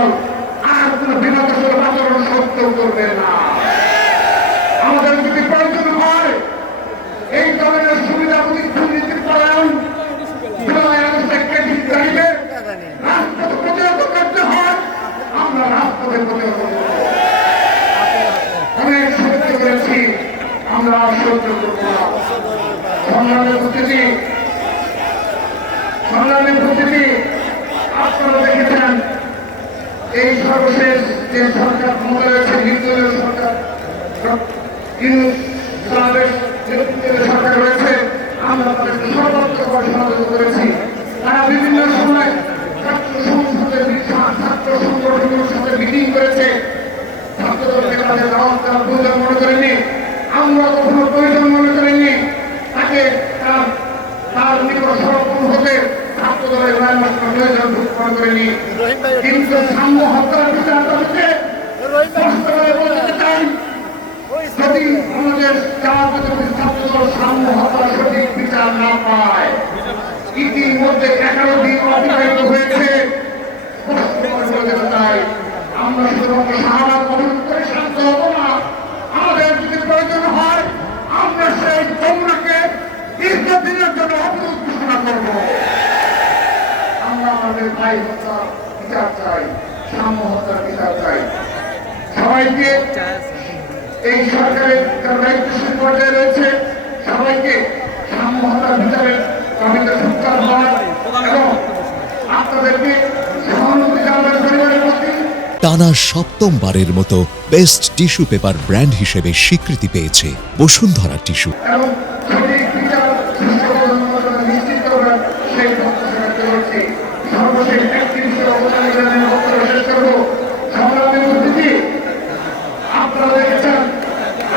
দল আর কোন বিনাদশের আচরণ সত্য করবে না। আমাদের যদি প্রয়োজন হয় এই ধরনের সুবিধাভোগী দুর্নীতির পরায়ণ রাজপথ প্রতিহত করতে হয়, আমরা রাজপথে প্রতিহত করব। অনেক সহ্য করেছি, আমরা সহ্য করব না। সংগ্রামের প্রতিটি আপনারা দেখেছেন এই সর্বশেষ যে সরকার ক্ষমতা রয়েছে, নির্দলীয় সরকার, সরকার রয়েছে, আমরা তাদেরকে সর্বাত্মকভাবে সমালোচনা করেছি। তারা বিভিন্ন সময় ছাত্র সংগঠনের সাথে মিটিং করেছে, ছাত্রদলকে তাদের দাওয়াত দেওয়ার প্রয়োজন মনে করেনি, আমরা কখনো প্রয়োজন মনে করিনি। তাকে তার নিকট সমর্পণ হতে ছাত্রদলের প্রয়োজন মনে করেনি। কিন্তু সাম্য হত্যার বিচার দাবিতে স্পষ্টভাবে বলতে চাই, যদি আমাদের ছাত্রদল সাম্য হত্যার সঠিক বিচার না পায়, ইতিমধ্যে 11 দিন অতিবাহিত হয়েছে, আমরা শুধুমাত্র শাহাদাত বরণ করে শান্ত হব না। আমাদের যদি প্রয়োজন হয় আমরা সেই যমুনাকে দীর্ঘদিনের জন্য অবরোধ ঘোষণা করব। আমরা আমাদের ভাই হত্যার বিচার চাই, সাম্য হত্যার বিচার চাই। সবাইকে এই সরকারের দায়িত্বশীল পর্যায়ে রয়েছে, সবাইকে সাম্য হত্যার বিচারের দাবিতে সত্যার হওয়ার এবং আপনাদেরকে সহানুভূতি জানানোর পরিবারের প্রতি। টানা ৭ম-বারের মতো বেস্ট টিস্যু পেপার ব্র্যান্ড হিসেবে স্বীকৃতি পেয়েছে বসুন্ধরা টিস্যু। আপনারা দেখেছেন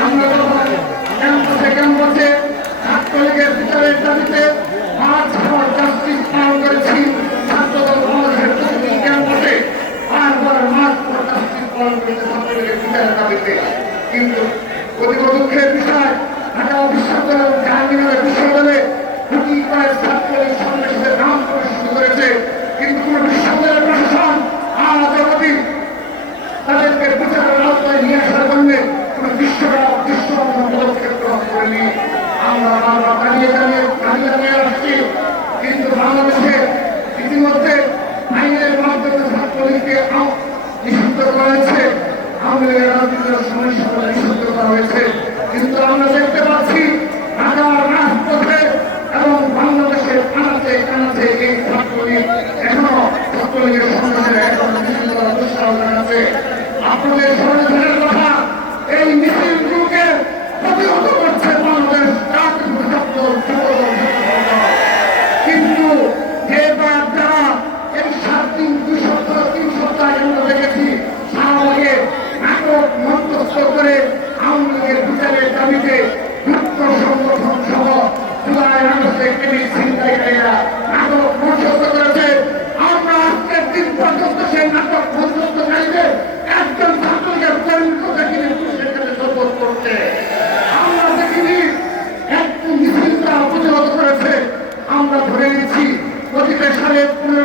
আমরা যখন ক্যাম্পাসে ক্যাম্পাসে ছাত্রলীগের বিচারের দাবিতে মার্চ ফর জাস্টিস পালন করেছি, ছাত্রদল বাংলাদেশের প্রতিটি ক্যাম্পাসে বারবার মার্চ ফর জাস্টিস পালন করেছে ছাত্রলীগের বিচারের দাবিতে। কিন্তু অধিক দুঃখের বিষয়, ঢাকা বিশ্ববিদ্যালয় জাহাঙ্গীরনগর বিশ্ববিদ্যালয়ে হুকি করে ছাত্রলীগ সন্ত্রাসীদের নাম করে শুরু করেছে, কিন্তু কোন বিশ্ববিদ্যালয়ের প্রশাসন আজ অবধি তাদেরকে বিচারের আওতায় নিয়ে আসার জন্য কোন বিশ্বব্যাপী পদক্ষেপ গ্রহণ করেনি। আমরা বারবার দাঁড়িয়ে আসছি, কিন্তু বাংলাদেশে ইতিমধ্যে আইনের মাধ্যমে ছাত্রলীগকে নিষিদ্ধ করা হয়েছে, আওয়ামী লীগের রাজনীতির সমস্যা নিষিদ্ধ করা হয়েছে। কিন্তু আমরা দেখতে পাচ্ছি ঢাকার রাজপথে এবং বাংলাদেশের আনাচে কানাচে এই ছাত্রলীগ এখনো ছাত্রলীগের সন্ত্রাসীরা এখনো নিষিদ্ধ করার চেষ্টা জানাচ্ছে। আপনাদের স্মরণে থাকার কথা, এই মিছিলগুলোকে প্রতিহত করছে বাংলাদেশ জাতীয় ছাত্র যুবদল। কিন্তু যে যারা এই 7 দিন 2 সপ্তাহ 3 সপ্তাহ আমরা দেখেছি শাহবাগে নাটক মন্তব্য করে আওয়ামী লীগের বিচারের দাবিতে যুক্ত সংগঠন সহ জুলাই আগস্টে কেবি ছিনতাইকারীরা নাটক মন্তব্য করেছে। আমরা আজকের দিন পর্যন্ত সেই নাটক মন্তব্যকারীদের একজন ছাত্রলীগের পরিণত দেখিনি পুলিশের কাছে শপথ করতে। আমরা দেখিনি একটু মিছিলটা প্রতিহত করেছে। আমরা ধরে নিচ্ছি প্রতিটা সাড়ে 15